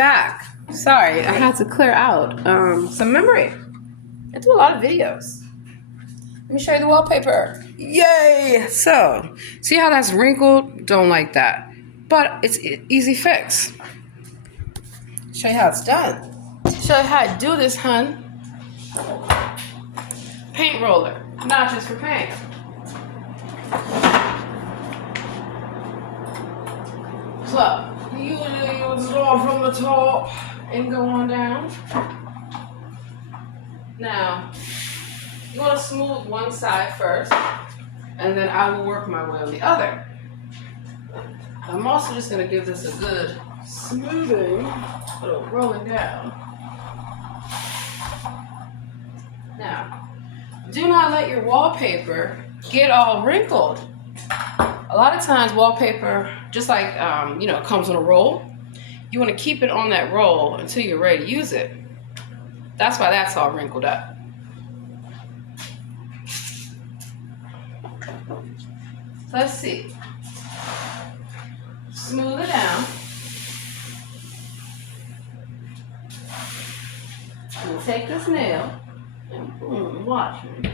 back. Sorry, I had to clear out some memory. I do a lot of videos. Let me show you the wallpaper. Yay! So, see how that's wrinkled? Don't like that. But it's easy fix. Show you how it's done. Show you how to do this, hun. Paint roller, not just for paint. So, you use it all from the top and go on down. Now, you want to smooth one side first, and then I will work my way on the other. I'm also just going to give this a good smoothing, a little rolling down. Now, do not let your wallpaper get all wrinkled. A lot of times wallpaper, just like, it comes on a roll, you want to keep it on that roll until you're ready to use it. That's why that's all wrinkled up. So let's see. Smooth it down. I'm going to take this nail and boom, watch me.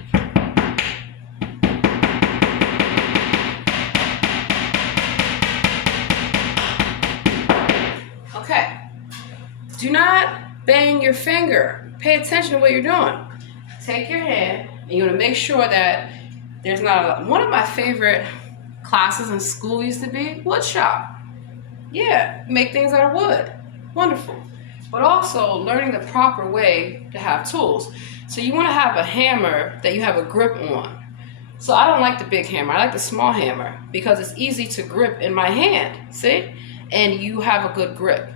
Okay. Do not bang your finger. Pay attention to what you're doing. Take your hand and you want to make sure that there's not one of my favorite classes in school used to be wood shop. Yeah, make things out of wood. Wonderful. But also learning the proper way to have tools. So you want to have a hammer that you have a grip on. So I don't like the big hammer. I like the small hammer because it's easy to grip in my hand. See? And you have a good grip.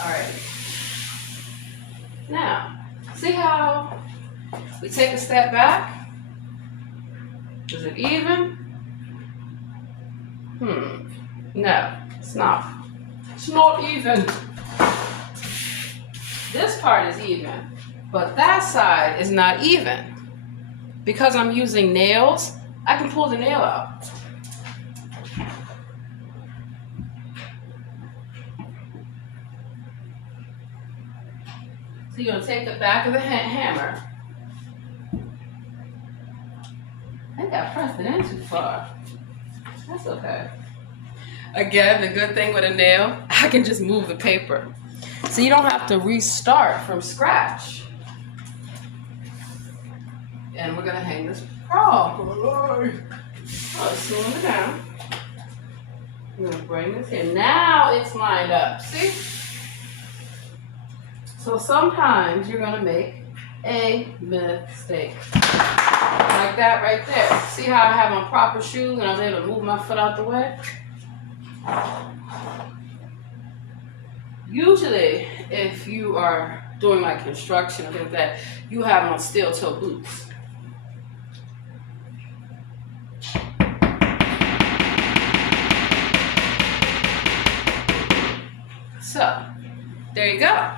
Alright. Now, see how we take a step back? Is it even? No, it's not. It's not even. This part is even, but that side is not even. Because I'm using nails, I can pull the nail out. So you're going to take the back of the hammer. I think I pressed it in too far. That's okay. Again, the good thing with a nail, I can just move the paper. So you don't have to restart from scratch. And we're going to hang this properly. Let's smooth it down. I'm going to bring this here. Now it's lined up. See? So sometimes you're going to make a mistake. Like that right there. See how I have on proper shoes and I was able to move my foot out the way? Usually, if you are doing like construction or things like that, you have on steel toe boots. So, there you go.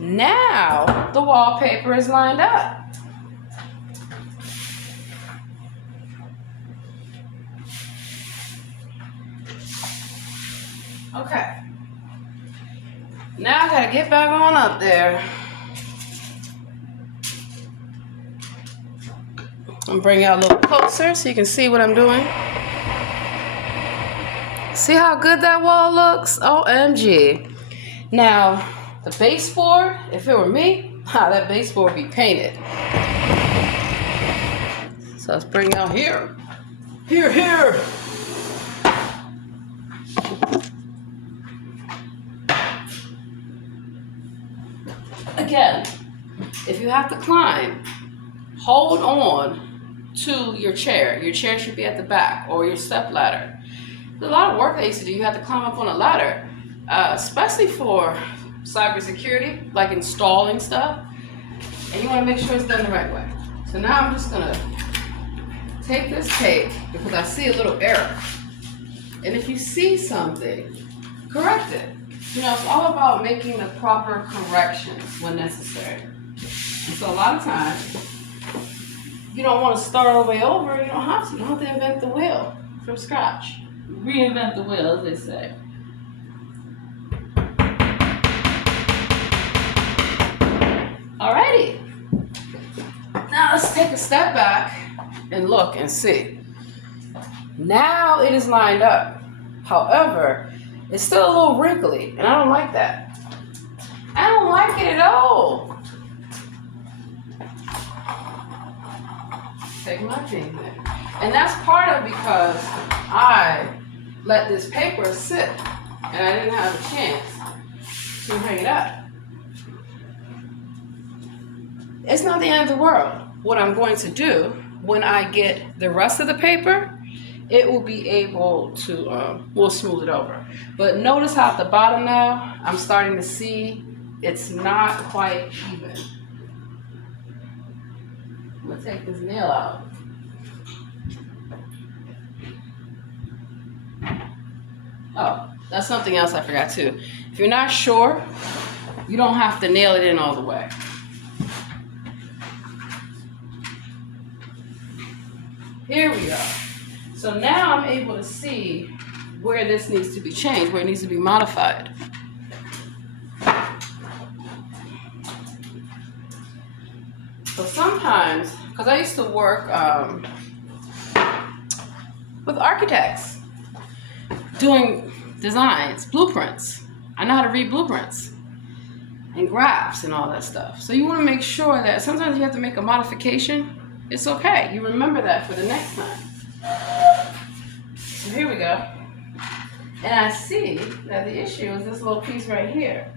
Now, the wallpaper is lined up. Okay. Now I gotta get back on up there. I'm bringing it a little closer so you can see what I'm doing. See how good that wall looks? OMG. Now, the baseboard, if it were me, that baseboard would be painted. So let's bring it out here. Here. Again, if you have to climb, hold on to your chair. Your chair should be at the back or your step ladder. There's a lot of work I used to do. You have to climb up on a ladder, especially for cybersecurity, like installing stuff. And you want to make sure it's done the right way. So now I'm just going to take this tape because I see a little error. And if you see something, correct it. It's all about making the proper corrections when necessary. And so a lot of times, you don't want to start all the way over. You don't have to. You don't have to invent the wheel from scratch. Reinvent the wheel, as they say. Alrighty. Now let's take a step back and look and see. Now it is lined up. However, it's still a little wrinkly, and I don't like that. I don't like it at all. Take my thing there. And that's part of because I let this paper sit and I didn't have a chance to hang it up. It's not the end of the world. What I'm going to do when I get the rest of the paper, it will be able to, we'll smooth it over. But notice how at the bottom now, I'm starting to see it's not quite even. I'm gonna take this nail out. Oh, that's something else I forgot too. If you're not sure, you don't have to nail it in all the way. Here we go. So now I'm able to see where this needs to be changed, where it needs to be modified. So sometimes, because I used to work with architects, doing designs, blueprints. I know how to read blueprints and graphs and all that stuff. So you want to make sure that sometimes you have to make a modification. It's okay. You remember that for the next time. So here we go. And I see that the issue is this little piece right here.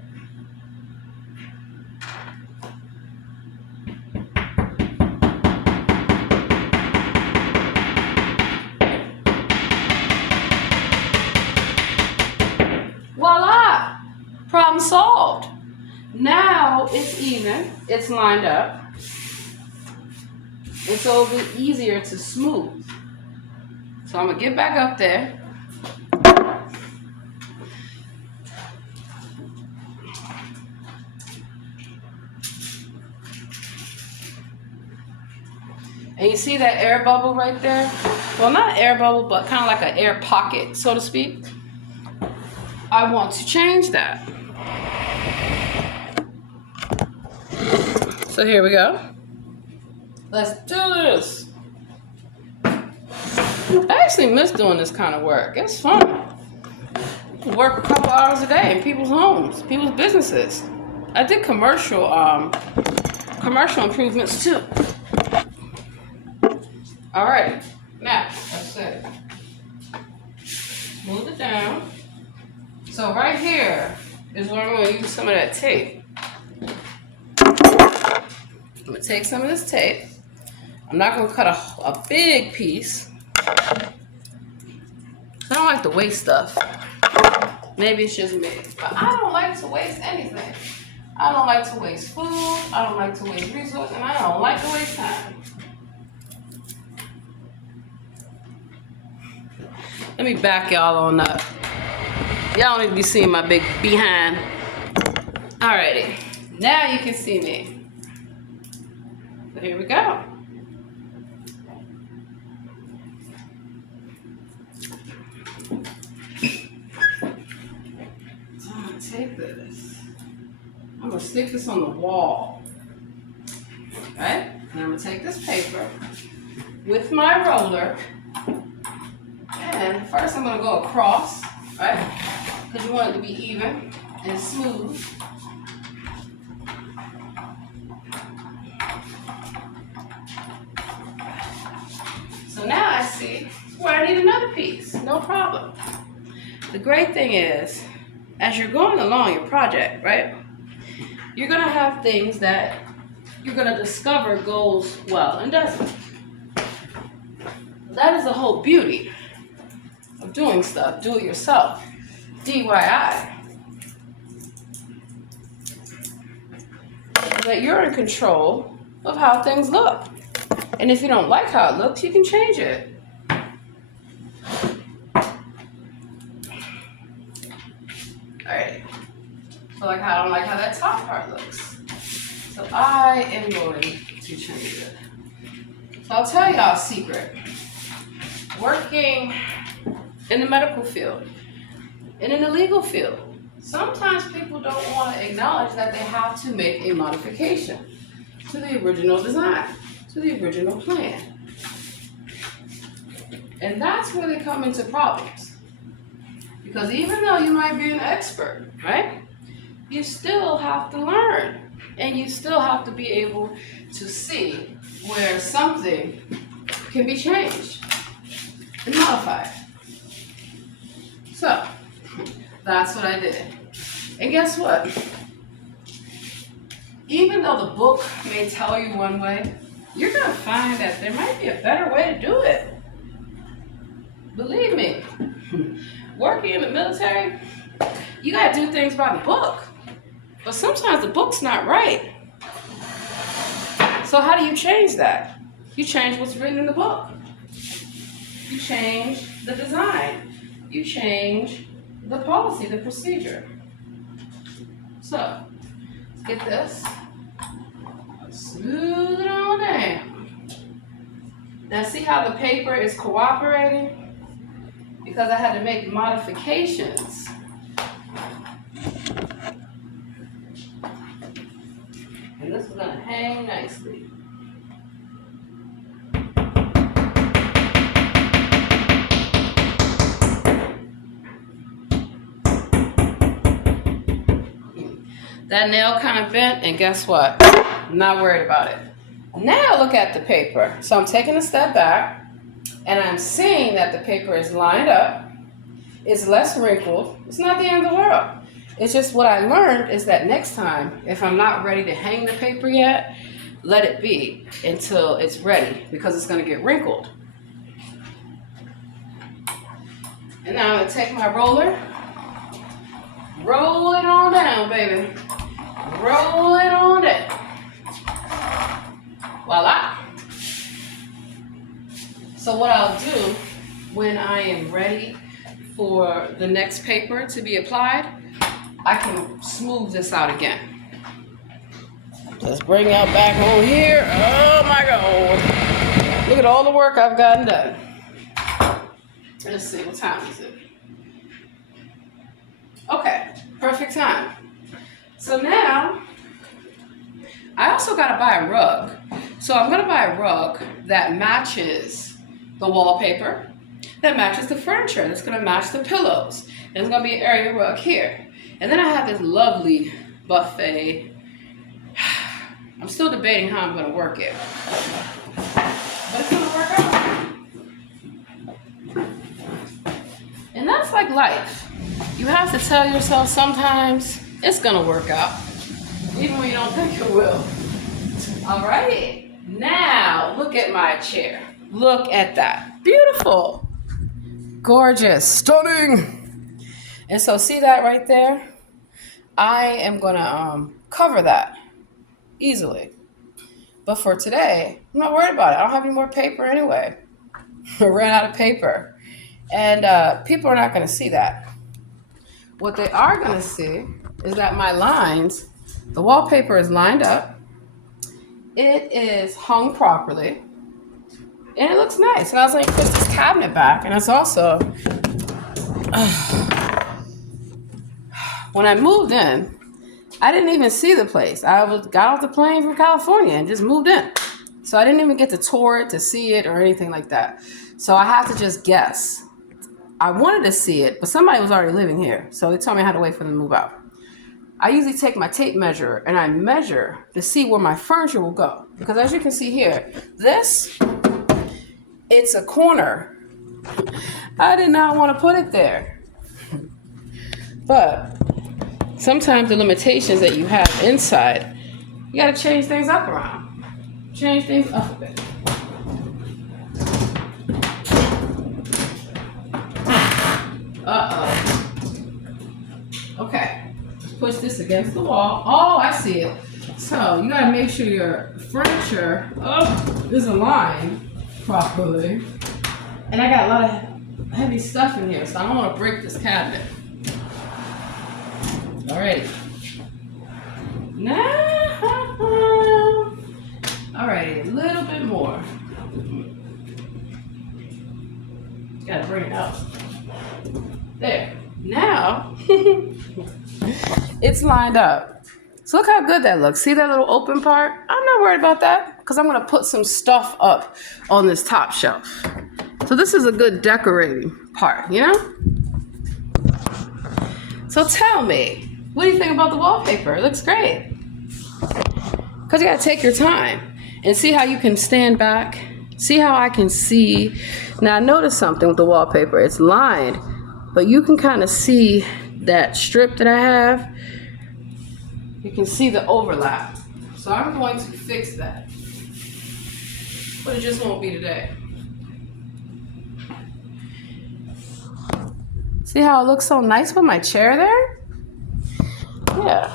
Voila! Problem solved. Now it's even, it's lined up. It's a little bit easier to smooth. So I'm gonna get back up there. And you see that air bubble right there? Well, not air bubble, but kind of like an air pocket, so to speak. I want to change that. So here we go. Let's do this. I actually miss doing this kind of work. It's fun. Work a couple hours a day in people's homes, people's businesses. I did commercial improvements too. All right, now that's it. Move it down. So right here is where I'm going to use some of that tape. I'm going to take some of this tape. I'm not going to cut a big piece. I don't like to waste stuff. Maybe it's just me. But I don't like to waste anything. I don't like to waste food. I don't like to waste resources. And I don't like to waste time. Let me back y'all on up. Y'all don't need to be seeing my big behind. Alrighty. Now you can see me. So here we go. So I'm gonna take this. I'm gonna stick this on the wall. Right? And I'm gonna take this paper with my roller. And first I'm gonna go across, right? Because you want it to be even and smooth. So now I see where I need another piece, no problem. The great thing is, as you're going along your project, right? You're gonna have things that you're gonna discover goes well and doesn't. That is the whole beauty of doing stuff, do it yourself, DIY. That you're in control of how things look. And if you don't like how it looks, you can change it. Alright. So like I don't like how that top part looks. So I am going to change it. So I'll tell y'all a secret. Working in the medical field and in the legal field, sometimes people don't want to acknowledge that they have to make a modification to the original design, to the original plan. And that's where they come into problems. Because even though you might be an expert, right? You still have to learn. And you still have to be able to see where something can be changed and modified. So, that's what I did. And guess what? Even though the book may tell you one way, you're going to find that there might be a better way to do it. Believe me, working in the military, you got to do things by the book. But sometimes the book's not right. So how do you change that? You change what's written in the book. You change the design. You change the policy, the procedure. So, let's get this. Smooth it on down. Now see how the paper is cooperating? Because I had to make modifications. And this is going to hang nicely. That nail kind of bent, and guess what? I'm not worried about it. Now look at the paper. So I'm taking a step back, and I'm seeing that the paper is lined up. It's less wrinkled. It's not the end of the world. It's just what I learned is that next time, if I'm not ready to hang the paper yet, let it be until it's ready, because it's going to get wrinkled. And now I'm going to take my roller, roll it on down, baby. Roll it on down. Voila. So what I'll do when I am ready for the next paper to be applied, I can smooth this out again. Let's bring out back on here. Oh my God. Look at all the work I've gotten done. Let's see, what time is it? Okay, perfect time. So now, I also gotta buy a rug. So I'm gonna buy a rug that matches the wallpaper, that matches the furniture, that's gonna match the pillows. There's gonna be an area rug here. And then I have this lovely buffet. I'm still debating how I'm gonna work it. But it's gonna work out. And that's like life. You have to tell yourself sometimes it's gonna work out, even when you don't think it will. All right, now look at my chair. Look at that, beautiful, gorgeous, stunning. And so see that right there? I am gonna cover that easily. But for today, I'm not worried about it. I don't have any more paper anyway. I ran out of paper. And people are not gonna see that. What they are gonna see is that my lines, the wallpaper is lined up, it is hung properly, and it looks nice. And I was like, put this cabinet back, and it's also, when I moved in, I didn't even see the place. Got off the plane from California and just moved in. So I didn't even get to tour it, to see it, or anything like that. So I had to just guess. I wanted to see it, but somebody was already living here, so they told me I had to wait for them to move out. I usually take my tape measure and I measure to see where my furniture will go. Because as you can see here, this, it's a corner. I did not want to put it there. But sometimes the limitations that you have inside, you got to change things up around. Change things up a bit. Uh-oh. Okay. Push this against the wall. Oh, I see it. So you gotta make sure your furniture is aligned properly. And I got a lot of heavy stuff in here, so I don't want to break this cabinet. Alrighty. Now, alrighty, a little bit more. Gotta bring it out. There. Now, It's lined up. So look how good that looks. See that little open part? I'm not worried about that because I'm gonna put some stuff up on this top shelf. So this is a good decorating part, you know? So tell me, what do you think about the wallpaper? It looks great. Because you gotta take your time and see how you can stand back. See how I can see. Now notice something with the wallpaper. It's lined, but you can kind of see that strip that I have. You can see the overlap. So I'm going to fix that. But it just won't be today. See how it looks so nice with my chair there? Yeah.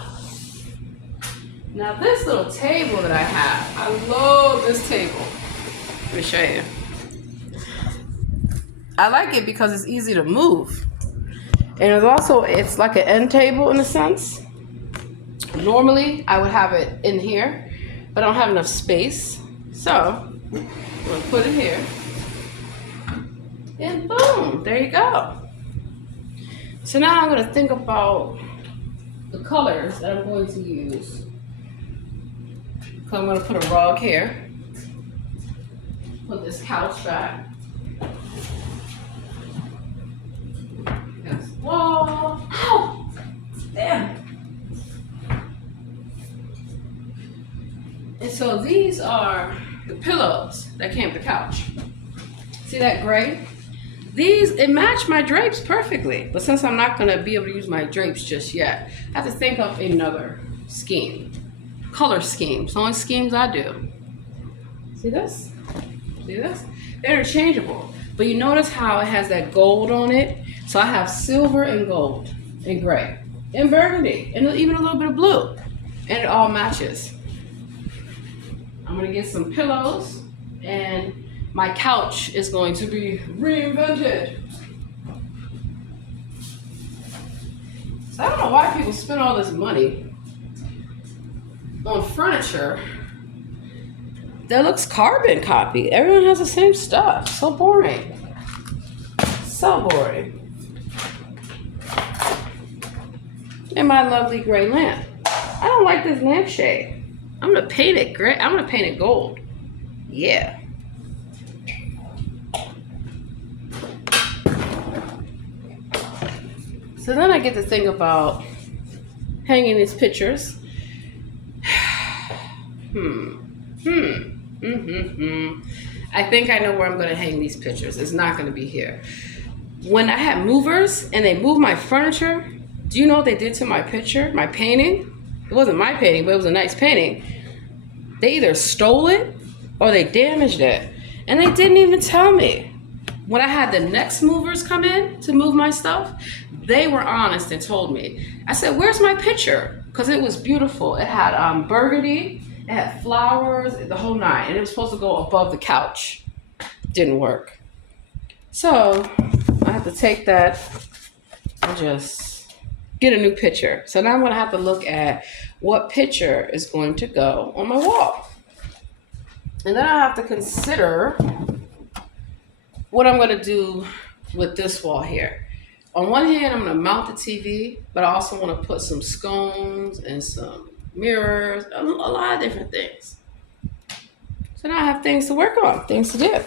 Now this little table that I have, I love this table. Let me show you. I like it because it's easy to move. And it's like an end table in a sense. Normally I would have it in here, but I don't have enough space. So I'm gonna put it here. And boom, there you go. So now I'm gonna think about the colors that I'm going to use. So I'm gonna put a rug here. Put this couch back. Against the wall. Ow! Damn. And so these are the pillows that came with the couch. See that gray? It match my drapes perfectly. But since I'm not gonna be able to use my drapes just yet, I have to think of another scheme. Color schemes, the only schemes I do. See this? See this? They're interchangeable. But you notice how it has that gold on it? So I have silver and gold and gray and burgundy and even a little bit of blue. And it all matches. I'm gonna get some pillows and my couch is going to be reinvented. So I don't know why people spend all this money on furniture that looks carbon copy. Everyone has the same stuff. So boring. So boring. And my lovely gray lamp. I don't like this lampshade. I'm gonna paint it gray. I'm gonna paint it gold. Yeah. So then I get to think about hanging these pictures. I think I know where I'm gonna hang these pictures. It's not gonna be here. When I had movers and they moved my furniture, do you know what they did to my picture, my painting? It wasn't my painting, but it was a nice painting. They either stole it or they damaged it. And they didn't even tell me. When I had the next movers come in to move my stuff, they were honest and told me. I said, where's my picture? Because it was beautiful. It had burgundy, it had flowers, the whole nine. And it was supposed to go above the couch. Didn't work. So I have to take that and just get a new picture. So now I'm gonna have to look at what picture is going to go on my wall. And then I have to consider what I'm gonna do with this wall here. On one hand, I'm gonna mount the TV, but I also wanna put some scones and some mirrors, a lot of different things. So now I have things to work on, things to do.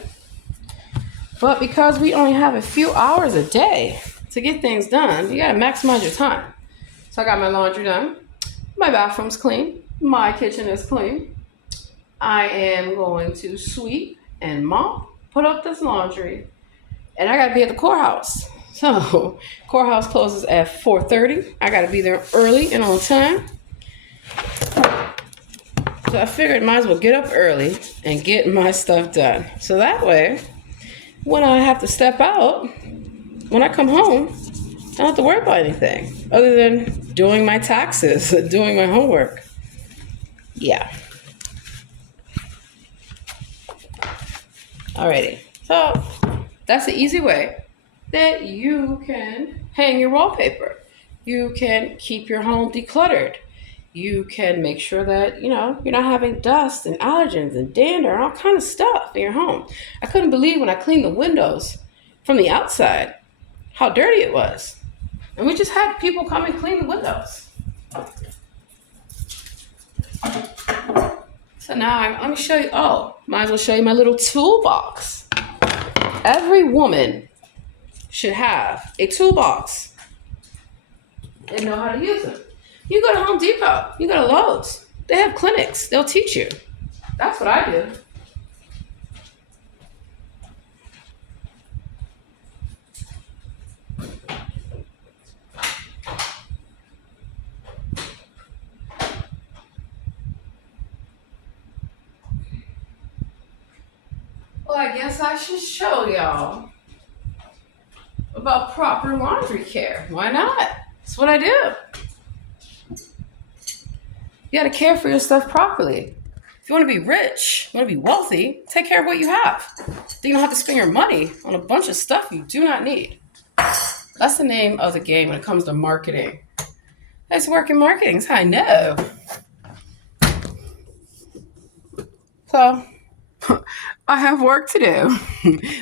But because we only have a few hours a day to get things done, you gotta maximize your time. So I got my laundry done, my bathroom's clean, my kitchen is clean. I am going to sweep and mop, put up this laundry, and I gotta be at the courthouse. So courthouse closes at 4:30. I gotta be there early and on time. So I figured might as well get up early and get my stuff done. So that way, when I have to step out, when I come home, I don't have to worry about anything other than doing my taxes, doing my homework. Yeah. Alrighty. So that's the easy way that you can hang your wallpaper. You can keep your home decluttered. You can make sure that, you're not having dust and allergens and dander and all kind of stuff in your home. I couldn't believe when I cleaned the windows from the outside how dirty it was. And we just had people come and clean the windows. So now let me show you. Oh, might as well show you my little toolbox. Every woman should have a toolbox and know how to use them. You go to Home Depot, you go to Lowe's, they have clinics, they'll teach you. That's what I do. Well, I guess I should show y'all about proper laundry care. Why not? That's what I do. You gotta care for your stuff properly. If you wanna be rich, you wanna be wealthy, take care of what you have. Then you don't have to spend your money on a bunch of stuff you do not need. That's the name of the game when it comes to marketing. I used to work in marketing, that's how I know. So, I have work to do.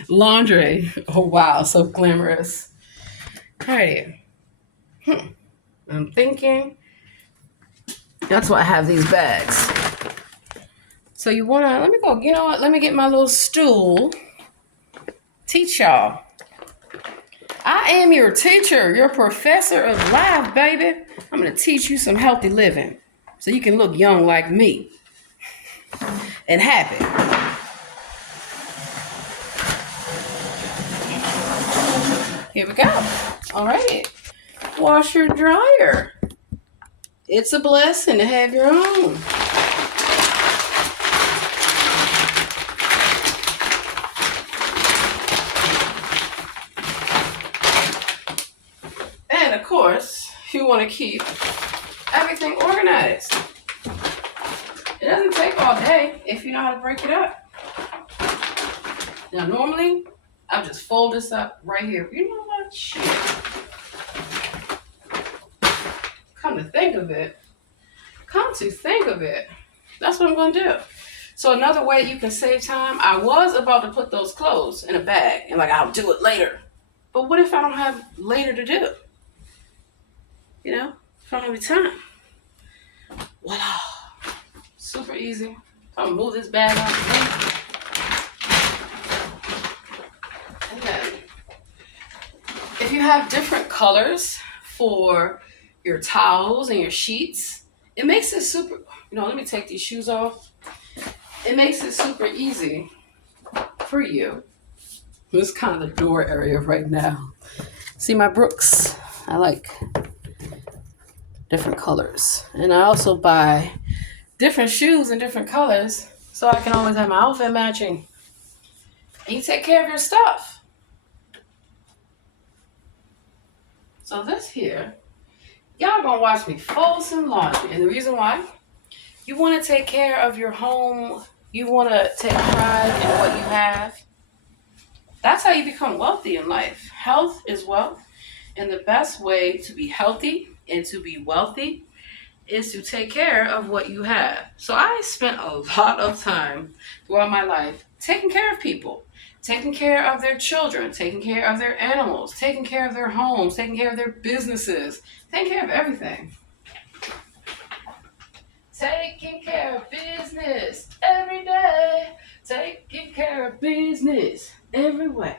Laundry. Oh, wow, so glamorous. Alrighty. I'm thinking. That's why I have these bags. So you wanna, let me go, you know what? Let me get my little stool. Teach y'all. I am your teacher, your professor of life, baby. I'm gonna teach you some healthy living so you can look young like me and happy. Here we go. Alrighty. Washer dryer. It's a blessing to have your own. And of course, you want to keep everything organized. It doesn't take all day if you know how to break it up. Now, normally, I'll just fold this up right here. You know what? Shit. Come to think of it, that's what I'm going to do. So another way you can save time, I was about to put those clothes in a bag and I'll do it later. But what if I don't have later to do? You know, if I don't have any time. Voila. Super easy. I'm going to move this bag out. And then, if you have different colors for your towels and your sheets, it makes it super, let me take these shoes off. It makes it super easy for you. This is kind of the door area right now. See my Brooks? I like different colors. And I also buy different shoes in different colors so I can always have my outfit matching. And you take care of your stuff. So this here, y'all gonna watch me fold some laundry. And the reason why, you wanna take care of your home. You wanna take pride in what you have. That's how you become wealthy in life. Health is wealth. And the best way to be healthy and to be wealthy is to take care of what you have. So I spent a lot of time throughout my life taking care of people, taking care of their children, taking care of their animals, taking care of their homes, taking care of their businesses, taking care of everything. Taking care of business every day. Taking care of business every way.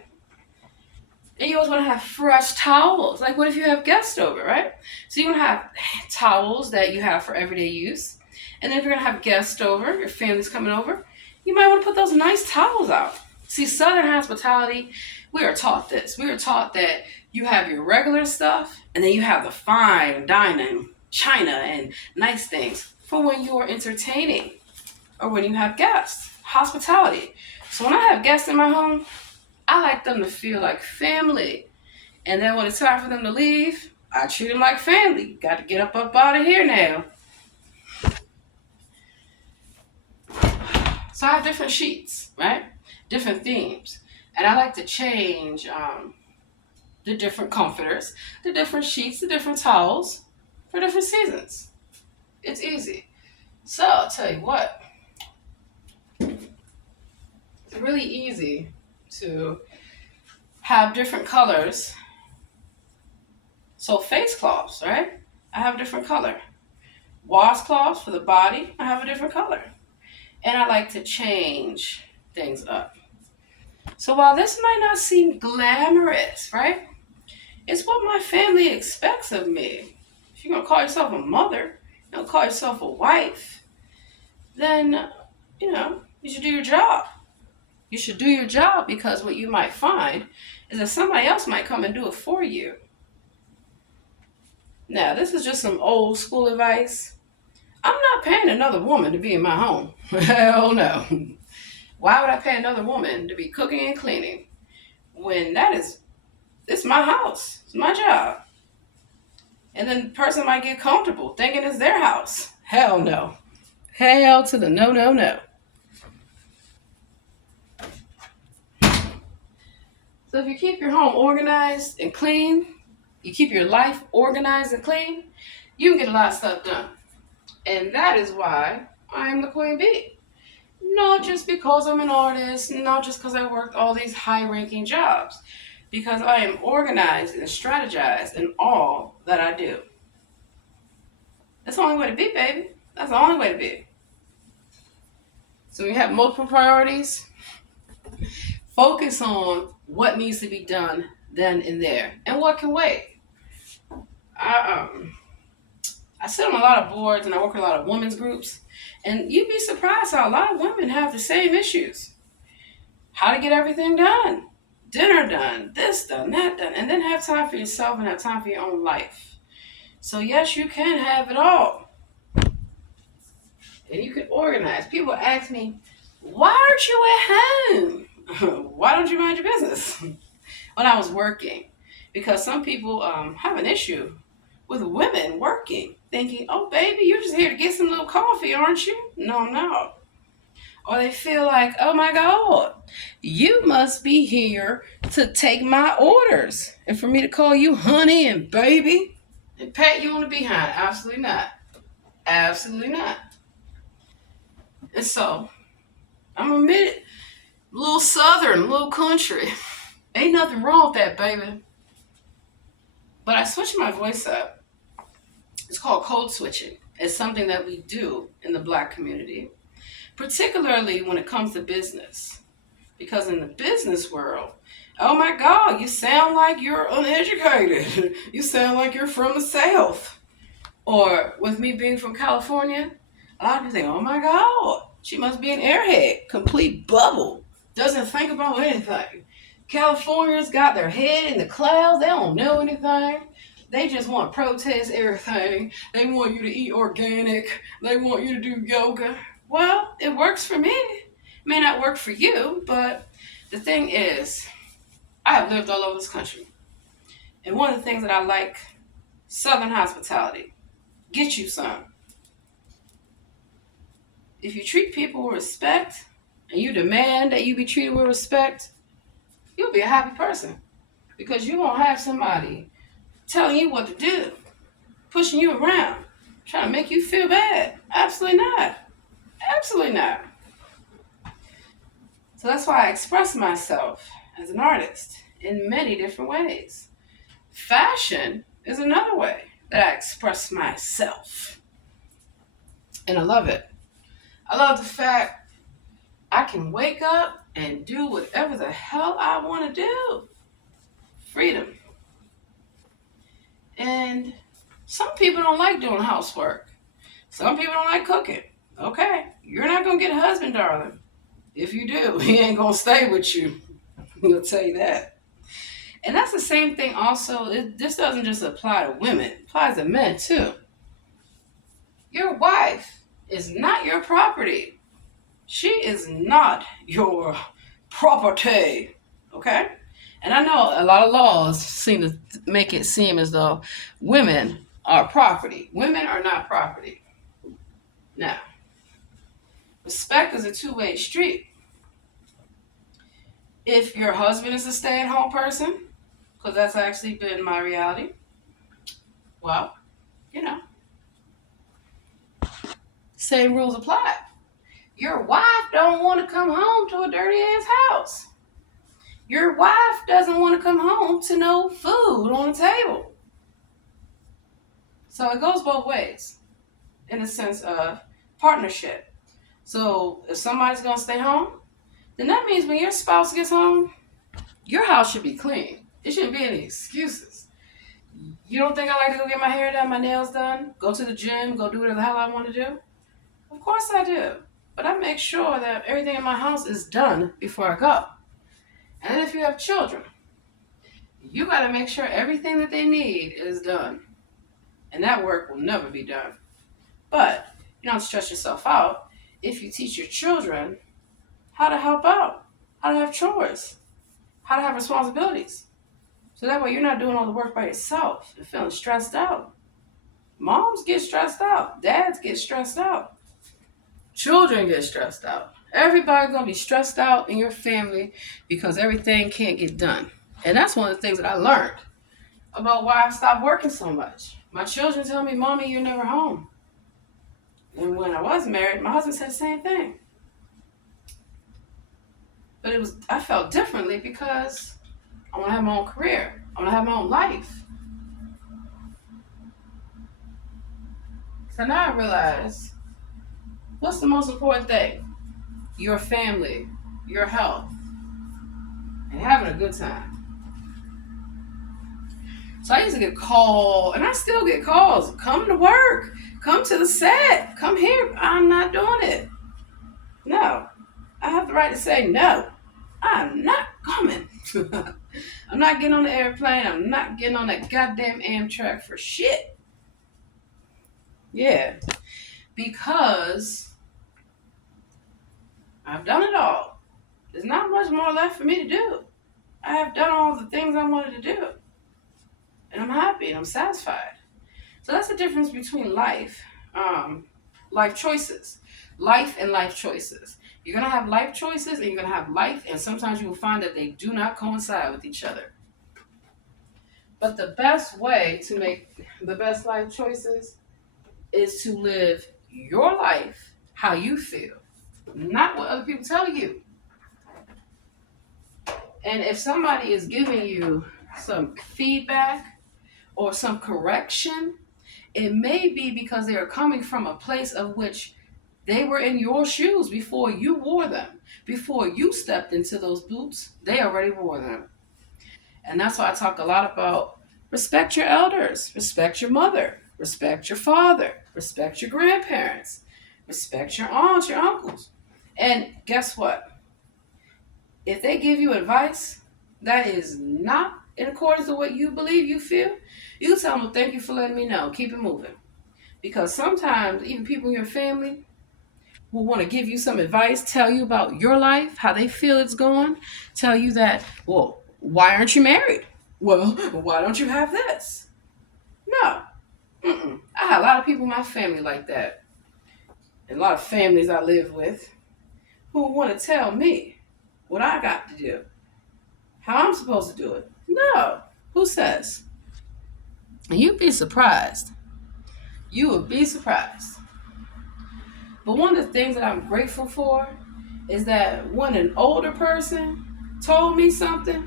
And you always want to have fresh towels. Like, what if you have guests over, right? So you want to have towels that you have for everyday use. And then if you're going to have guests over, your family's coming over, you might want to put those nice towels out. See, Southern hospitality, we are taught this. We are taught that you have your regular stuff, and then you have the fine dining, china, and nice things for when you are entertaining or when you have guests. Hospitality. So when I have guests in my home, I like them to feel like family. And then when it's time for them to leave, I treat them like family. Got to get up out of here now. So I have different sheets, right? Different themes. And I like to change the different comforters, the different sheets, the different towels for different seasons. It's easy. So I'll tell you what. It's really easy to have different colors So face cloths, right? I have a different color. Washcloths for the body, I have a different color. And I like to change things up. So while this might not seem glamorous, right? It's what my family expects of me. If you're gonna call yourself a mother, you're gonna call yourself a wife, then you should do your job. You should do your job because what you might find is that somebody else might come and do it for you. Now, this is just some old school advice. I'm not paying another woman to be in my home. Hell no. Why would I pay another woman to be cooking and cleaning when it's my house, it's my job? And then the person might get comfortable thinking it's their house. Hell no. Hell to the no, no, no. So if you keep your home organized and clean, you keep your life organized and clean, you can get a lot of stuff done. And that is why I am the Queen Bee. Not just because I'm an artist, not just because I worked all these high-ranking jobs, because I am organized and strategized in all that I do. That's the only way to be, baby. That's the only way to be. So when you have multiple priorities, focus on what needs to be done then and there, and what can wait. I sit on a lot of boards and I work with a lot of women's groups, and you'd be surprised how a lot of women have the same issues. How to get everything done, dinner done, this done, that done, and then have time for yourself and have time for your own life. So yes, you can have it all. And you can organize. People ask me, why aren't you at home? Why don't you mind your business? When I was working. Because some people have an issue with women working, thinking, oh, baby, you're just here to get some little coffee, aren't you? No, I'm not. Or they feel like, oh, my God, you must be here to take my orders. And for me to call you honey and baby and pat you on the behind. Absolutely not. Absolutely not. And so, I'm a little southern, a little country. Ain't nothing wrong with that, baby. But I switched my voice up. It's called code switching. It's something that we do in the Black community, particularly when it comes to business. Because in the business world, oh my God, you sound like you're uneducated. You sound like you're from the South. Or with me being from California, a lot of people think, oh my God, she must be an airhead, complete bubble, doesn't think about anything. Californians got their head in the clouds. They don't know anything. They just want to protest everything. They want you to eat organic. They want you to do yoga. Well, it works for me. It may not work for you, but the thing is, I have lived all over this country. And one of the things that I like, Southern hospitality. Get you some. If you treat people with respect and you demand that you be treated with respect, you'll be a happy person because you won't have somebody telling you what to do, pushing you around, trying to make you feel bad. Absolutely not. Absolutely not. So that's why I express myself as an artist in many different ways. Fashion is another way that I express myself. And I love it. I love the fact I can wake up and do whatever the hell I want to do. Freedom. And some people don't like doing housework. Some people don't like cooking. Okay, you're not going to get a husband, darling. If you do, he ain't going to stay with you. I'll tell you that. And that's the same thing also. This doesn't just apply to women. It applies to men too. Your wife is not your property. She is not your property. Okay? And I know a lot of laws seem to make it seem as though women are property. Women are not property. Now, respect is a two-way street. If your husband is a stay-at-home person, because that's actually been my reality, well, same rules apply. Your wife don't want to come home to a dirty-ass house. Your wife doesn't want to come home to no food on the table. So it goes both ways in the sense of partnership. So if somebody's gonna stay home, then that means when your spouse gets home, your house should be clean. It shouldn't be any excuses. You don't think I like to go get my hair done, my nails done, go to the gym, go do whatever the hell I want to do? Of course I do. But I make sure that everything in my house is done before I go. And if you have children, you got to make sure everything that they need is done. And that work will never be done. But you don't stress yourself out if you teach your children how to help out, how to have chores, how to have responsibilities. So that way you're not doing all the work by yourself and feeling stressed out. Moms get stressed out. Dads get stressed out. Children get stressed out. Everybody's going to be stressed out in your family because everything can't get done. And that's one of the things that I learned about why I stopped working so much. My children tell me, Mommy, you're never home. And when I was married, my husband said the same thing. But I felt differently because I want to have my own career. I want to have my own life. So now I realize, what's the most important thing? Your family, your health, and having a good time. So I used to get calls, and I still get calls. Come to work. Come to the set. Come here. I'm not doing it. No. I have the right to say no. I'm not coming. I'm not getting on the airplane. I'm not getting on that goddamn Amtrak for shit. Yeah. Because I've done it all. There's not much more left for me to do. I have done all the things I wanted to do. And I'm happy and I'm satisfied. So that's the difference between life choices. Life and life choices. You're going to have life choices and you're going to have life, and sometimes you will find that they do not coincide with each other. But the best way to make the best life choices is to live your life how you feel, not what other people tell you. And if somebody is giving you some feedback or some correction, it may be because they are coming from a place of which they were in your shoes before you wore them. Before you stepped into those boots, they already wore them. And that's why I talk a lot about respect your elders, respect your mother, respect your father, respect your grandparents, respect your aunts, your uncles. And guess what? If they give you advice that is not in accordance with what you believe, you feel, you tell them, well, thank you for letting me know. Keep it moving. Because sometimes even people in your family will want to give you some advice, tell you about your life, how they feel it's going, tell you that, well, why aren't you married? Well, why don't you have this? No. I have a lot of people in my family like that. And a lot of families I live with who want to tell me what I got to do, how I'm supposed to do it. No. Who says? And you'd be surprised. You would be surprised. But one of the things that I'm grateful for is that when an older person told me something,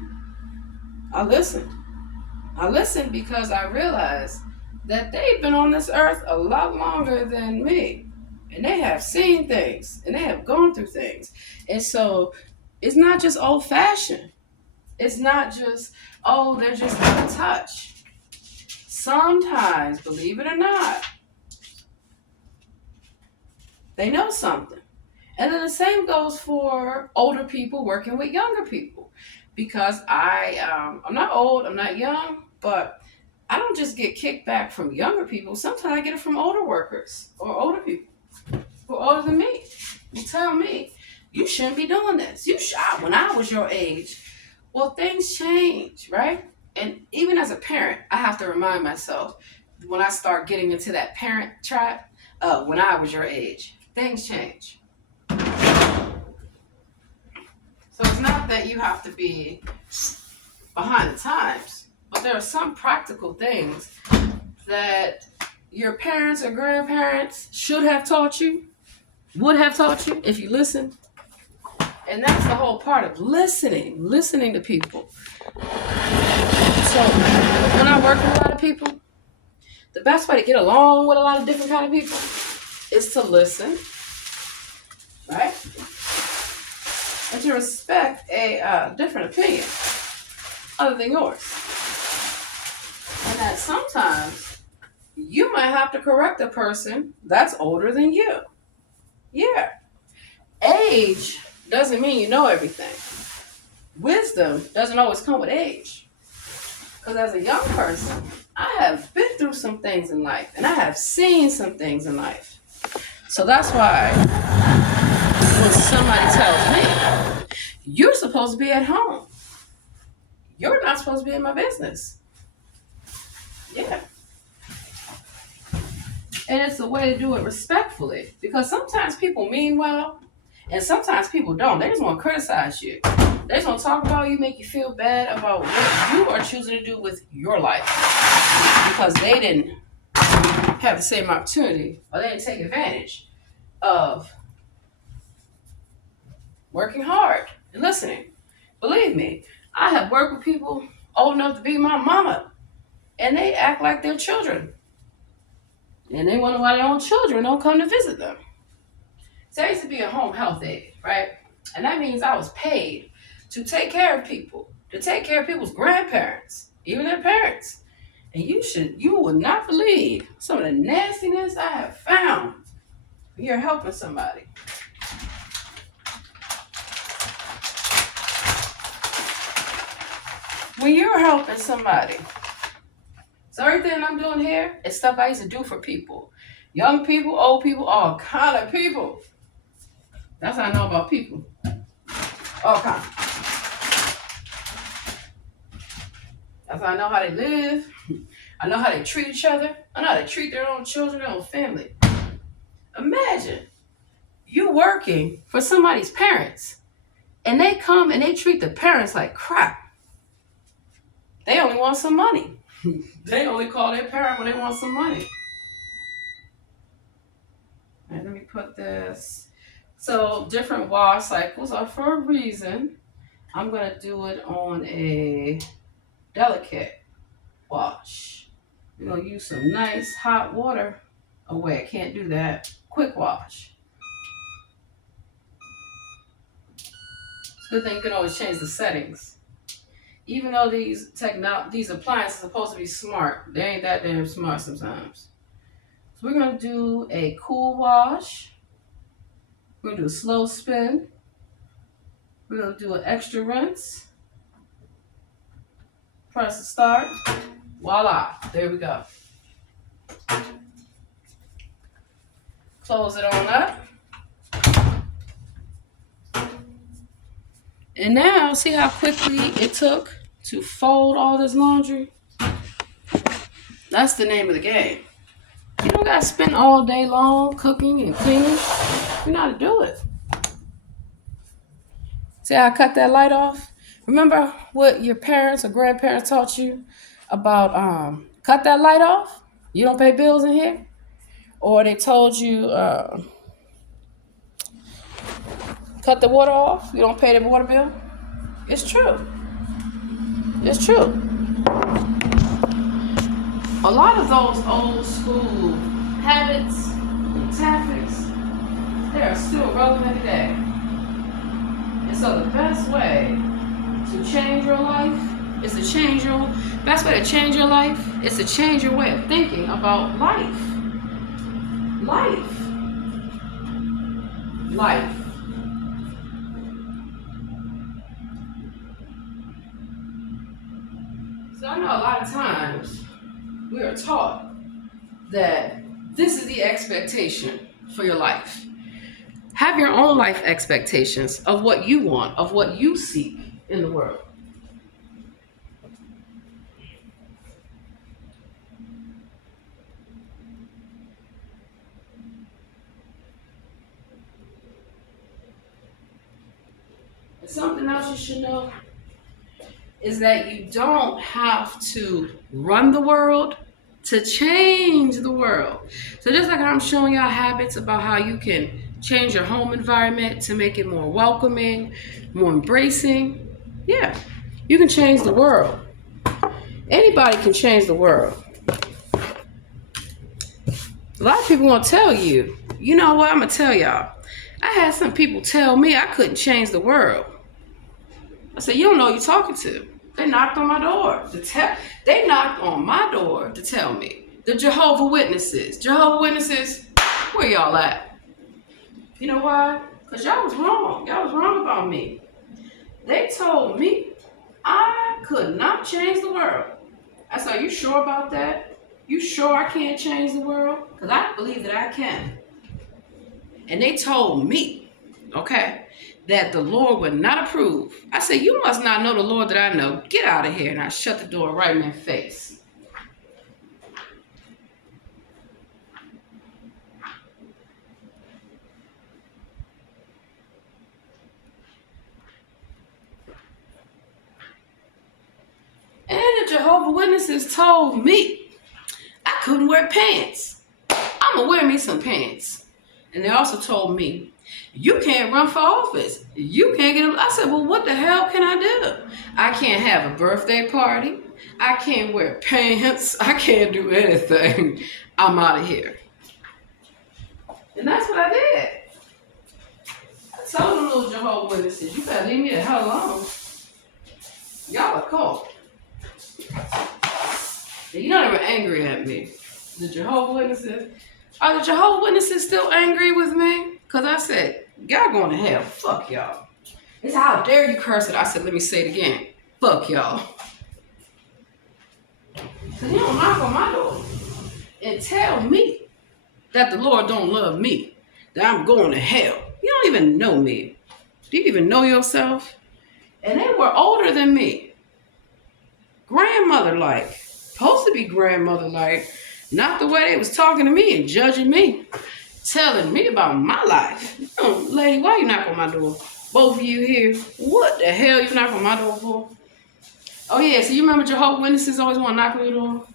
I listened. I listened because I realized that they've been on this earth a lot longer than me. And they have seen things and they have gone through things. And so it's not just old fashioned. It's not just, oh, they're just out of touch. Sometimes, believe it or not, they know something. And then the same goes for older people working with younger people. Because I'm not old, I'm not young, but I don't just get kickback from younger people. Sometimes I get it from older workers or older people who are older than me. Who tell me, you shouldn't be doing this. When I was your age. Well, things change, right? And even as a parent, I have to remind myself when I start getting into that parent trap, when I was your age, things change. So it's not that you have to be behind the times, but there are some practical things that your parents or grandparents should have taught you, would have taught you if you listened. And that's the whole part of listening to people. So when I work with a lot of people, The best way to get along with a lot of different kind of people is to listen, right? And to respect a different opinion other than yours. And that sometimes you might have to correct a person that's older than you. Yeah. Age doesn't mean you know everything. Wisdom doesn't always come with age. Because as a young person, I have been through some things in life, and I have seen some things in life. So that's why when somebody tells me, you're supposed to be at home, you're not supposed to be in my business. Yeah. And it's a way to do it respectfully. Because sometimes people mean well, and sometimes people don't. They just want to criticize you. They just want to talk about you, make you feel bad about what you are choosing to do with your life. Because they didn't have the same opportunity, or they didn't take advantage of working hard and listening. Believe me, I have worked with people old enough to be my mama, and they act like they're children. And they wonder why their own children don't come to visit them. So I used to be a home health aide, right? And that means I was paid to take care of people, to take care of people's grandparents, even their parents. And you would not believe some of the nastiness I have found when you're helping somebody. When you're helping somebody, so everything I'm doing here is stuff I used to do for people. Young people, old people, all kind of people. That's how I know about people. All kind. That's how I know how they live. I know how they treat each other. I know how they treat their own children, their own family. Imagine you working for somebody's parents, and they come and they treat the parents like crap. They only want some money. They only call their parent when they want some money. All right, let me put this. So different wash cycles are for a reason. I'm going to do it on a delicate wash. We're going to use some nice hot water. Oh wait, I can't do that. Quick wash. It's a good thing you can always change the settings. Even though these appliances are supposed to be smart, they ain't that damn smart sometimes. So we're going to do a cool wash. We're going to do a slow spin. We're going to do an extra rinse. Press the start. Voila. There we go. Close it on up. And now, see how quickly it took to fold all this laundry? That's the name of the game. You don't got to spend all day long cooking and cleaning. You know how to do it. See how I cut that light off? Remember what your parents or grandparents taught you about cut that light off? You don't pay bills in here? Or they told you cut the water off? You don't pay the water bill? It's true. It's true. A lot of those old school habits and tactics, they are still relevant today. And so the best way to change your life is to change your way of thinking about life. Life. So I know a lot of times we are taught that this is the expectation for your life. Have your own life expectations of what you want, of what you seek in the world. And something else you should know is that you don't have to run the world to change the world. So just like I'm showing y'all habits about how you can change your home environment to make it more welcoming, more embracing. Yeah, you can change the world. Anybody can change the world. A lot of people gonna tell you. You know what? I'm gonna tell y'all. I had some people tell me I couldn't change the world. I said, you don't know who you're talking to. They knocked on my door they knocked on my door to tell me. The Jehovah Witnesses. Jehovah Witnesses, where y'all at? You know why? Because y'all was wrong. Y'all was wrong about me. They told me I could not change the world. I said, are you sure about that? You sure I can't change the world? Because I believe that I can. And they told me, okay, that the Lord would not approve. I said, you must not know the Lord that I know. Get out of here. And I shut the door right in their face. And the Jehovah Witnesses told me I couldn't wear pants. I'm going to wear me some pants. And they also told me, you can't run for office. You can't get I said, well, what the hell can I do? I can't have a birthday party. I can't wear pants. I can't do anything. I'm out of here. And that's what I did. I told them little Jehovah Witnesses, you better leave me the hell alone. Y'all are cold. You're not even angry at me. The Jehovah Witnesses. Are the Jehovah Witnesses still angry with me? Because I said, y'all going to hell. Fuck y'all. They said, how dare you curse it? I said, let me say it again. Fuck y'all. So you don't knock on my door and tell me that the Lord don't love me, that I'm going to hell. You don't even know me. Do you even know yourself? And they were older than me. Grandmother-like. Supposed to be grandmother-like. Not the way they was talking to me and judging me. Telling me about my life. Oh, lady, why you knock on my door? Both of you here. What the hell you knock on my door for? Oh yeah, so you remember Jehovah's Witnesses always want to knock on your door?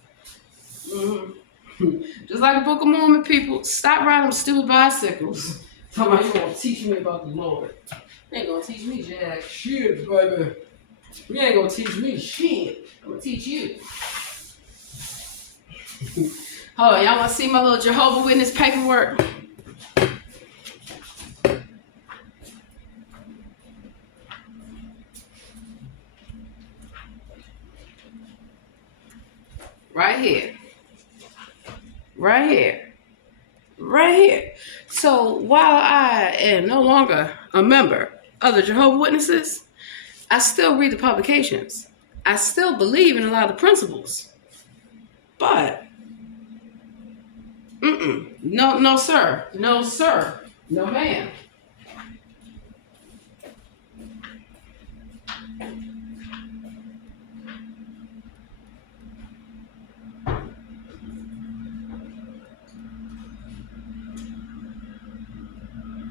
Mm-hmm. Just like the Book of Mormon people, stop riding stupid bicycles. Talking about you want to teach me about the Lord. You ain't gonna teach me jack shit, baby. You ain't gonna teach me shit. I'm gonna teach you. Hold on, y'all wanna see my little Jehovah's Witness paperwork? Right here. Right here. Right here. So while I am no longer a member of the Jehovah's Witnesses, I still read the publications. I still believe in a lot of the principles. But, no, sir. No, sir. No, ma'am.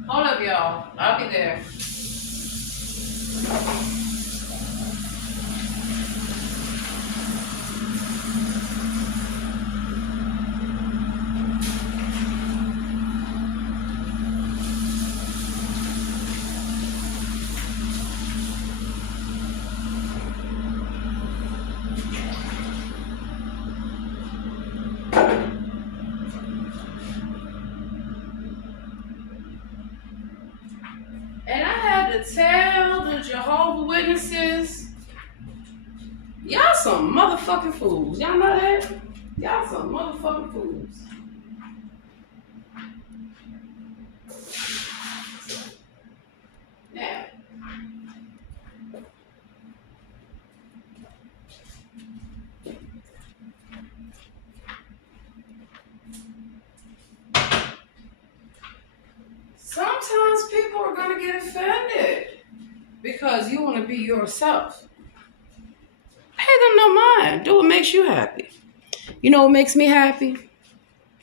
Hold up, y'all. I'll be there. And I had to tell the Jehovah's Witnesses, y'all some motherfucking fools. Y'all know that? Y'all some motherfucking fools. Now, sometimes people are going to get offended because you want to be yourself. Pay them no mind. Do what makes you happy. You know what makes me happy? Doing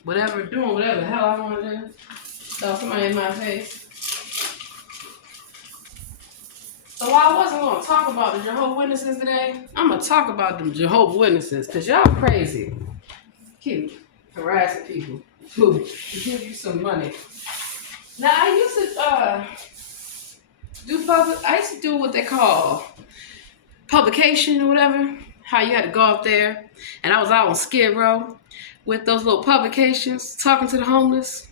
whatever the hell I want to do. Stuff somebody in my face. So while I wasn't going to talk about the Jehovah's Witnesses today, I'm going to talk about them Jehovah's Witnesses because y'all crazy. Keep harassing people to give you some money. Now, I used to do what they call publication or whatever, how you had to go up there, and I was out on Skid Row. with those little publications talking to the homeless.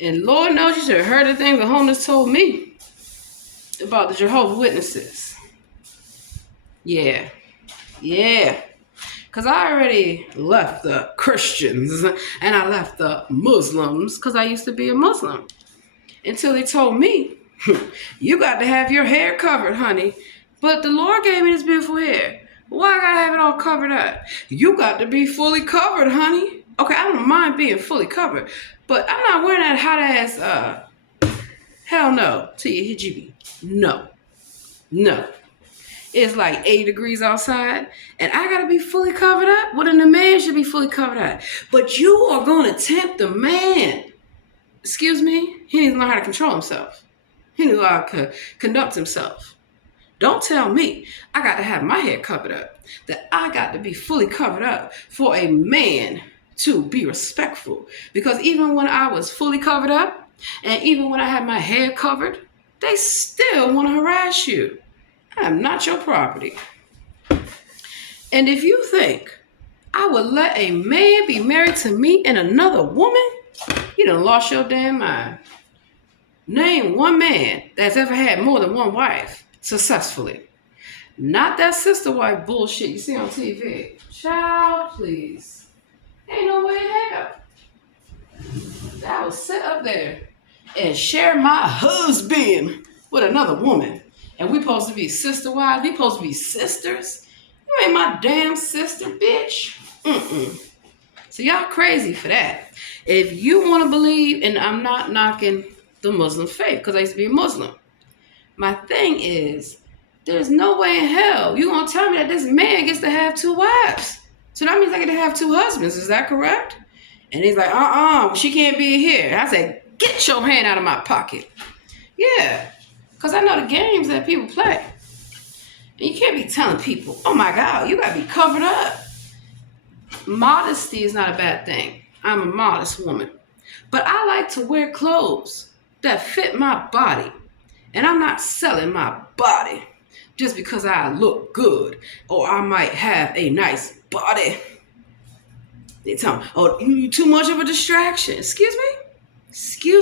And Lord knows you should have heard the things the homeless told me about the Jehovah's Witnesses. Yeah. Because I already left the Christians and I left the Muslims because I used to be a Muslim. Until they told me, you got to have your hair covered, honey. But the Lord gave me this beautiful hair. Why I gotta have it all covered up? You got to be fully covered, honey. Okay, I don't mind being fully covered, but I'm not wearing that hot ass, hell no, to your hijibi. No. It's like 80 degrees outside, and I gotta be fully covered up? Well, then the man should be fully covered up. But you are gonna tempt the man. Excuse me? He needs to learn how to control himself. He needs to learn how to conduct himself. Don't tell me I got to have my hair covered up, that I got to be fully covered up for a man to be respectful. Because even when I was fully covered up, and even when I had my hair covered, they still want to harass you. I am not your property. And if you think I would let a man be married to me and another woman, you done lost your damn mind. Name one man that's ever had more than one wife successfully. Not that sister wife bullshit you see on TV. Child, please. Ain't no way in hell that I would sit up there and share my husband with another woman. And we supposed to be sister wives. We supposed to be sisters. You ain't my damn sister, bitch. So y'all crazy for that. If you want to believe, and I'm not knocking the Muslim faith, because I used to be a Muslim. My thing is, there's no way in hell you're going to tell me that this man gets to have two wives. So that means I get to have two husbands. Is that correct? And he's like, she can't be here. And I said, get your hand out of my pocket. Yeah, because I know the games that people play. And you can't be telling people, oh my God, you got to be covered up. Modesty is not a bad thing. I'm a modest woman. But I like to wear clothes that fit my body. And I'm not selling my body just because I look good or I might have a nice body. They tell me, oh, you too much of a distraction. Excuse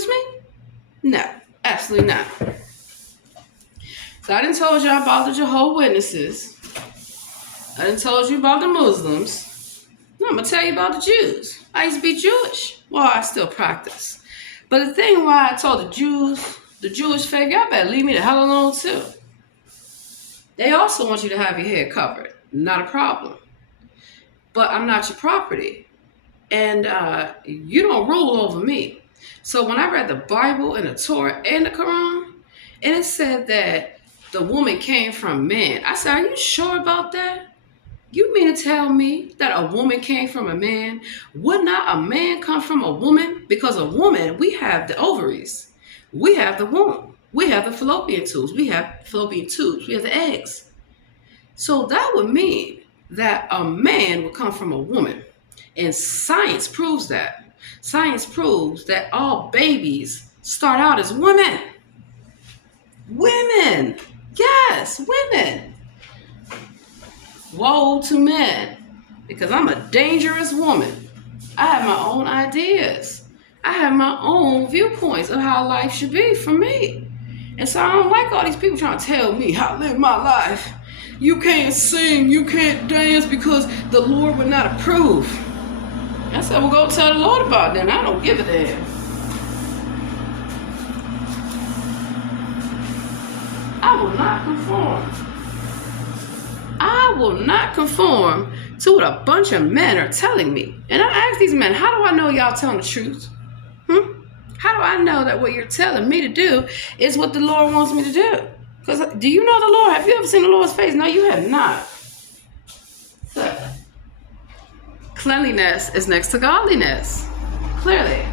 me? No, absolutely not. So I done told y'all about the Jehovah's Witnesses. I done told you about the Muslims. Now I'm going to tell you about the Jews. I used to be Jewish. Well, I still practice. But the thing why I told the Jews, the Jewish faith, y'all better leave me the hell alone too. They also want you to have your hair covered. Not a problem. But I'm not your property. And you don't rule over me. So when I read the Bible and the Torah and the Quran, and it said that the woman came from man, I said, are you sure about that? You mean to tell me that a woman came from a man? Would not a man come from a woman? Because a woman, we have the ovaries. We have the womb. We have the fallopian tubes. We have the eggs. So that would mean that a man would come from a woman. And science proves that. Science proves that all babies start out as women. Women. Yes, women. Woe to men, because I'm a dangerous woman. I have my own ideas. I have my own viewpoints of how life should be for me. And so I don't like all these people trying to tell me how to live my life. You can't sing, you can't dance because the Lord would not approve. I said, well, go tell the Lord about it then. I don't give a damn. I will not conform. I will not conform to what a bunch of men are telling me. And I ask these men, how do I know y'all telling the truth? How do I know that what you're telling me to do is what the Lord wants me to do? Because do you know the Lord? Have you ever seen the Lord's face? No, you have not. So, cleanliness is next to godliness. Clearly.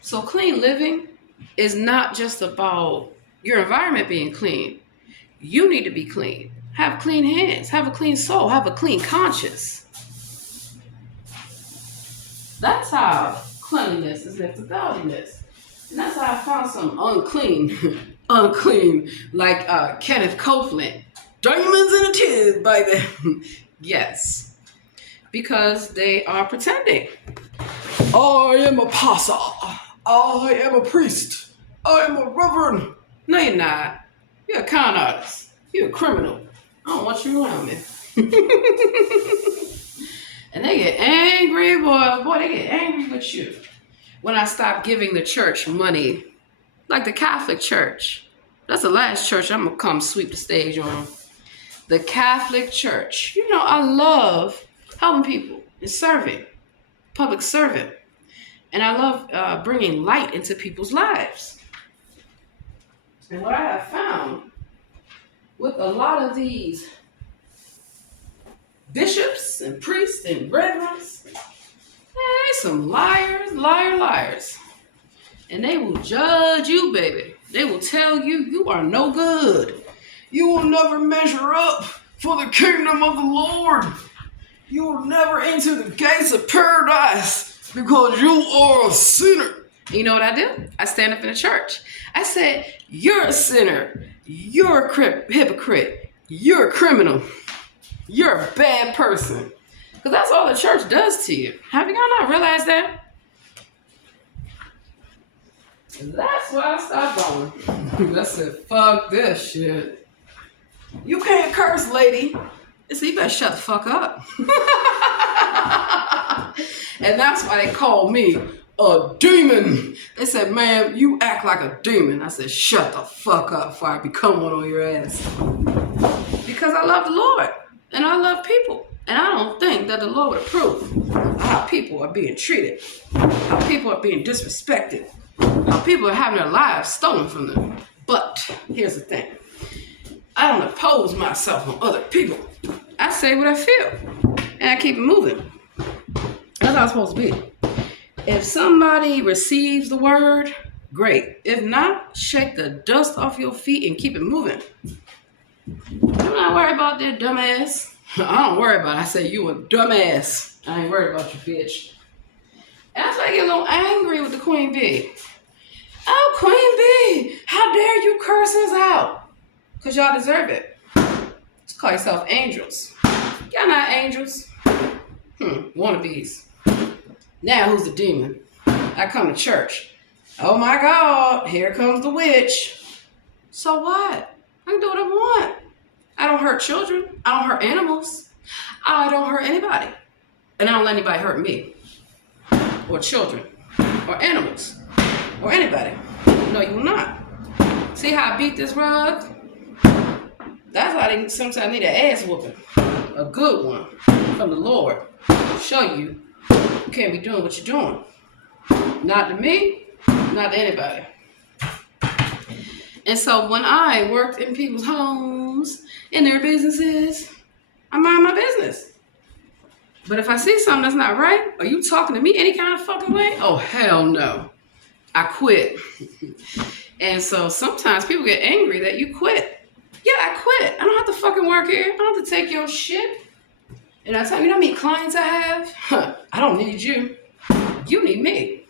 So clean living is not just about your environment being clean. You need to be clean. Have clean hands. Have a clean soul. Have a clean conscience. That's how cleanliness is next to godliness. And that's how I found some unclean, like Kenneth Copeland. Diamonds in a tube, baby. Yes, because they are pretending. I am a pastor. I am a priest. I am a reverend. No, you're not. You're a con artist. You're a criminal. I don't want you around me. And they get angry, boy, they get angry with you. When I stop giving the church money, like the Catholic Church. That's the last church I'm going to come sweep the stage on. The Catholic Church. You know, I love helping people and serving, public servant. And I love bringing light into people's lives. And what I have found with a lot of these bishops and priests and reverends, they some liars. And they will judge you, baby. They will tell you you are no good. You will never measure up for the kingdom of the Lord. You will never enter the gates of paradise because you are a sinner. And you know what I do? I stand up in the church. I said, you're a sinner. You're a hypocrite. You're a criminal. You're a bad person. Because that's all the church does to you. Have y'all not realized that? And that's why I stopped going. I said, fuck this shit. You can't curse, lady. I said, you better shut the fuck up. And that's why they call me a demon. They said, ma'am, you act like a demon. I said, shut the fuck up before I become one on your ass. Because I love the Lord. And I love people. And I don't think that the Lord would approve of how people are being treated. How people are being disrespected. How people are having their lives stolen from them. But here's the thing. I don't oppose myself on other people. I say what I feel. And I keep it moving. That's how it's supposed to be. If somebody receives the word, great. If not, shake the dust off your feet and keep it moving. I'm not worried about that dumbass. I don't worry about it. I say, you a dumbass. I ain't worried about you, bitch. And that's why I get a little angry with the Queen Bee. Oh, Queen Bee, how dare you curse us out? Because y'all deserve it. Just call yourself angels. Y'all not angels. Wannabes. Now who's the demon? I come to church. Oh my God, here comes the witch. So what? I can do what I want. I don't hurt children. I don't hurt animals. I don't hurt anybody. And I don't let anybody hurt me. Or children. Or animals. Or anybody. No, you will not. See how I beat this rug? That's why they sometimes need an ass whooping. A good one. From the Lord. Show you can't be doing what you're doing. Not to me. Not to anybody. And so when I worked in people's homes, in their businesses, I mind my business. But if I see something that's not right, are you talking to me any kind of fucking way? Oh, hell no. I quit. And so sometimes people get angry that you quit. Yeah, I quit. I don't have to fucking work here. I don't have to take your shit. And I tell you, how many clients I have? I don't need you. You need me.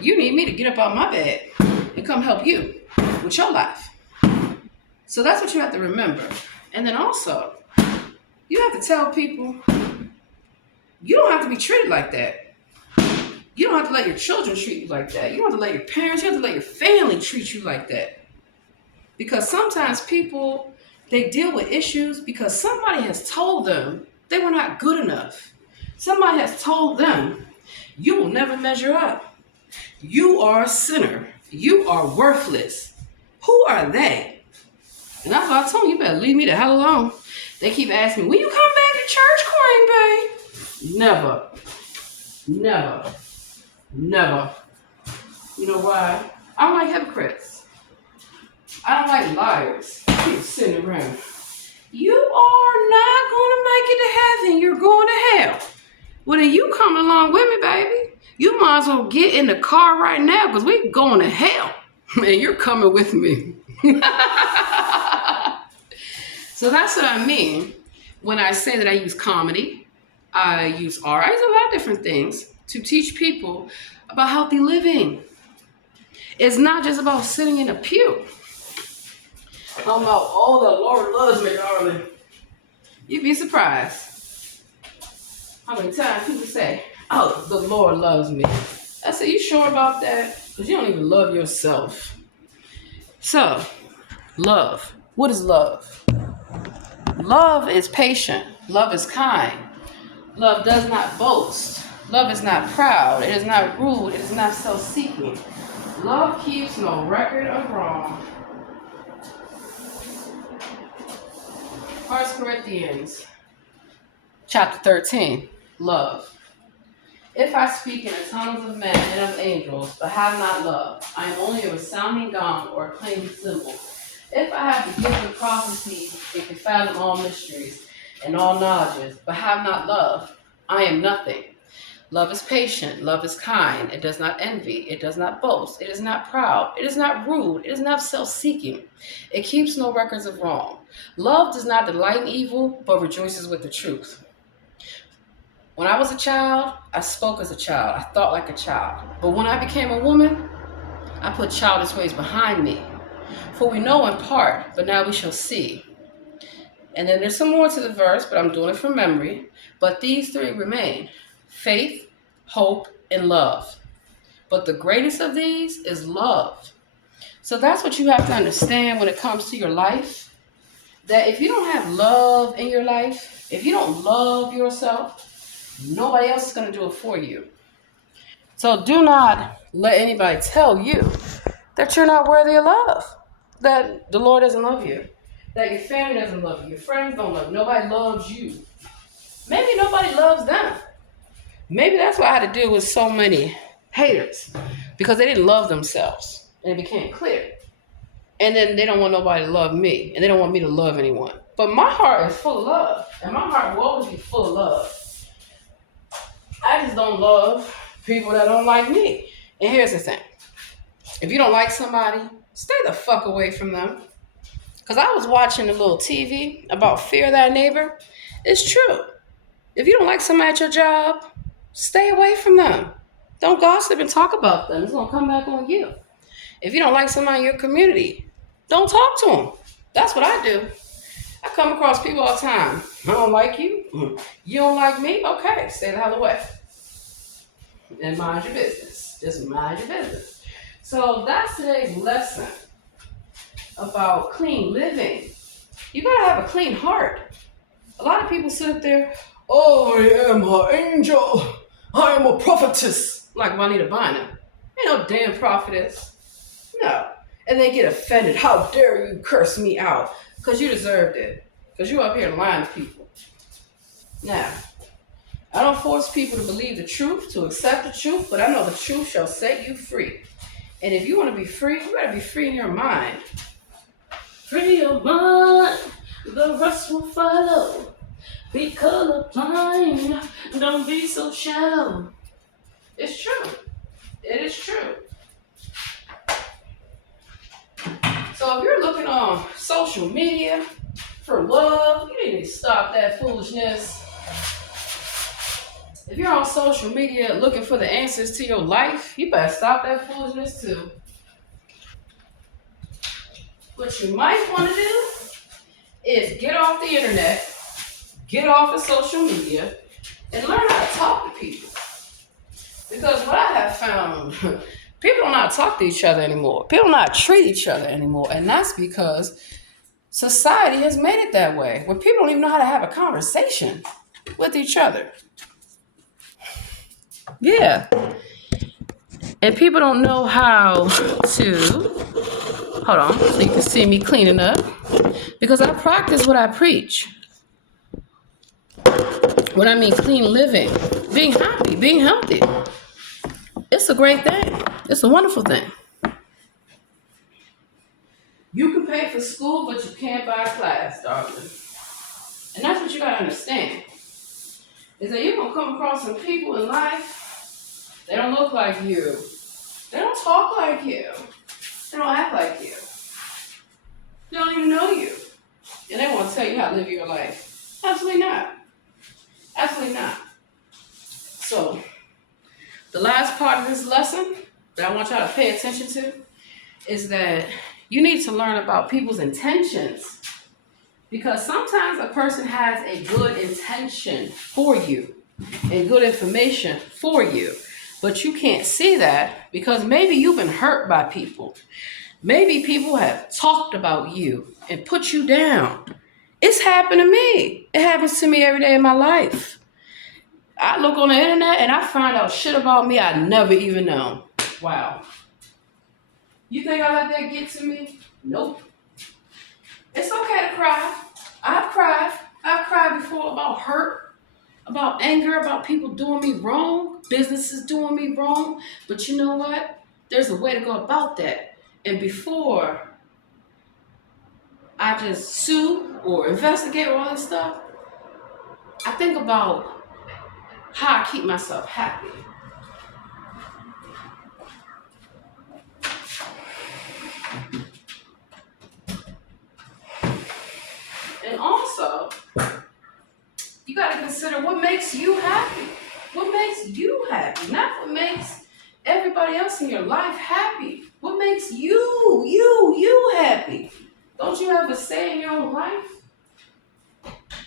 You need me to get up out my bed and come help you with your life. So that's what you have to remember. And then also, you have to tell people, you don't have to be treated like that. You don't have to let your children treat you like that. You don't have to let your parents, you have to let your family treat you like that. Because sometimes people, they deal with issues because somebody has told them they were not good enough. Somebody has told them, you will never measure up. You are a sinner. You are worthless. Who are they? And that's why I told you better leave me the hell alone. They keep asking me, when you come back to church, Queen Bee? Never. Never. Never. You know why? I don't like hypocrites. I don't like liars. Keep sitting around. You are not going to make it to heaven. You're going to hell. Well, then you come along with me, baby. You might as well get in the car right now because we're going to hell. And you're coming with me. So that's what I mean when I say that I use comedy. I use art. I use a lot of different things to teach people about healthy living. It's not just about sitting in a pew. I'm about, oh, the Lord loves me, darling. You'd be surprised. How many times people say, oh, the Lord loves me. I say, you sure about that? Because you don't even love yourself. So, love. What is love? Love is patient. Love is kind. Love does not boast. Love is not proud. It is not rude. It is not self-seeking. Love keeps no record of wrong. 1 Corinthians chapter 13. Love. If I speak in the tongues of men and of angels, but have not love, I am only a resounding gong or a clanging cymbal. If I have the gift of prophecy and can fathom all mysteries and all knowledges, but have not love, I am nothing. Love is patient. Love is kind. It does not envy. It does not boast. It is not proud. It is not rude. It is not self-seeking. It keeps no records of wrong. Love does not delight in evil, but rejoices with the truth. When I was a child, I spoke as a child. I thought like a child. But when I became a woman, I put childish ways behind me. For we know in part, but now we shall see. And then there's some more to the verse, but I'm doing it from memory. But these three remain: faith, hope, and love. But the greatest of these is love. So that's what you have to understand when it comes to your life. That if you don't have love in your life, if you don't love yourself, nobody else is going to do it for you. So do not let anybody tell you that you're not worthy of love, that the Lord doesn't love you, that your family doesn't love you, your friends don't love you, nobody loves you. Maybe nobody loves them. Maybe that's why I had to deal with so many haters, because they didn't love themselves, and it became clear. And then they don't want nobody to love me, and they don't want me to love anyone. But my heart is full of love, and my heart will always be full of love. I just don't love people that don't like me. And here's the thing. If you don't like somebody, stay the fuck away from them. Because I was watching a little TV about fear thy neighbor. It's true. If you don't like somebody at your job, stay away from them. Don't gossip and talk about them. It's going to come back on you. If you don't like somebody in your community, don't talk to them. That's what I do. I come across people all the time. I don't like you. You don't like me? Okay, stay the hell away. And mind your business. Just mind your business. So that's today's lesson about clean living. You gotta have a clean heart. A lot of people sit up there, oh, I am an angel. I am a prophetess. Like Juanita Bynum. Ain't no damn prophetess. No. And they get offended. How dare you curse me out? Because you deserved it. Because you up here lying to people. Now, I don't force people to believe the truth, to accept the truth, but I know the truth shall set you free. And if you want to be free, you gotta be free in your mind. Free your mind, the rest will follow. Be colorblind, don't be so shallow. It's true. It is true. So if you're looking on social media for love, you need to stop that foolishness. If you're on social media looking for the answers to your life, you better stop that foolishness too. What you might want to do is get off the internet, get off of social media, and learn how to talk to people. Because what I have found, people don't know how to talk to each other anymore. People don't know how to treat each other anymore. And that's because society has made it that way, where people don't even know how to have a conversation with each other. Yeah. And people don't know how to, hold on, so you can see me cleaning up. Because I practice what I preach. When I mean clean living, being happy, being healthy. It's a great thing. It's a wonderful thing. You can pay for school, but you can't buy a class, darling. And that's what you gotta understand. Is that you're gonna come across some people in life, they don't look like you. They don't talk like you. They don't act like you. They don't even know you. And they want to tell you how to live your life. Absolutely not. Absolutely not. So, the last part of this lesson that I want y'all to pay attention to is that you need to learn about people's intentions. Because sometimes a person has a good intention for you. and good information for you. But you can't see that because maybe you've been hurt by people. Maybe people have talked about you and put you down. It's happened to me. It happens to me every day in my life. I look on the internet and I find out shit about me I never even known. Wow. You think I let that get to me? Nope. It's okay to cry. I've cried. I've cried before about hurt, about anger, about people doing me wrong, businesses doing me wrong. But you know what? There's a way to go about that. And before I just sue or investigate all this stuff, I think about how I keep myself happy. And also, you got to consider what makes you happy. What makes you happy, not what makes everybody else in your life happy. What makes you happy? Don't you have a say in your own life?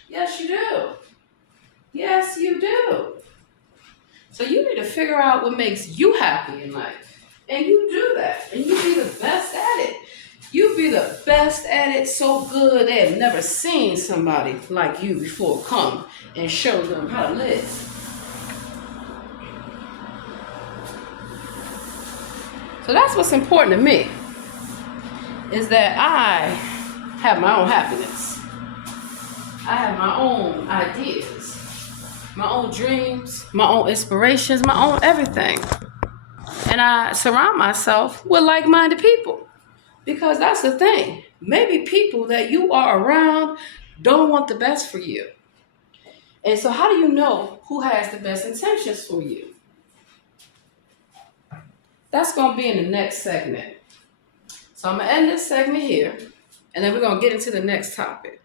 Yes, you do. Yes, you do. So you need to figure out what makes you happy in life. And you do that. And you be the best at it. You be the best at it so good they have never seen somebody like you before come and show them how to live. So that's what's important to me, is that I have my own happiness. I have my own ideas, my own dreams, my own inspirations, my own everything. And I surround myself with like-minded people. Because that's the thing. Maybe people that you are around don't want the best for you. And so how do you know who has the best intentions for you? That's going to be in the next segment. So I'm going to end this segment here, and then we're going to get into the next topic.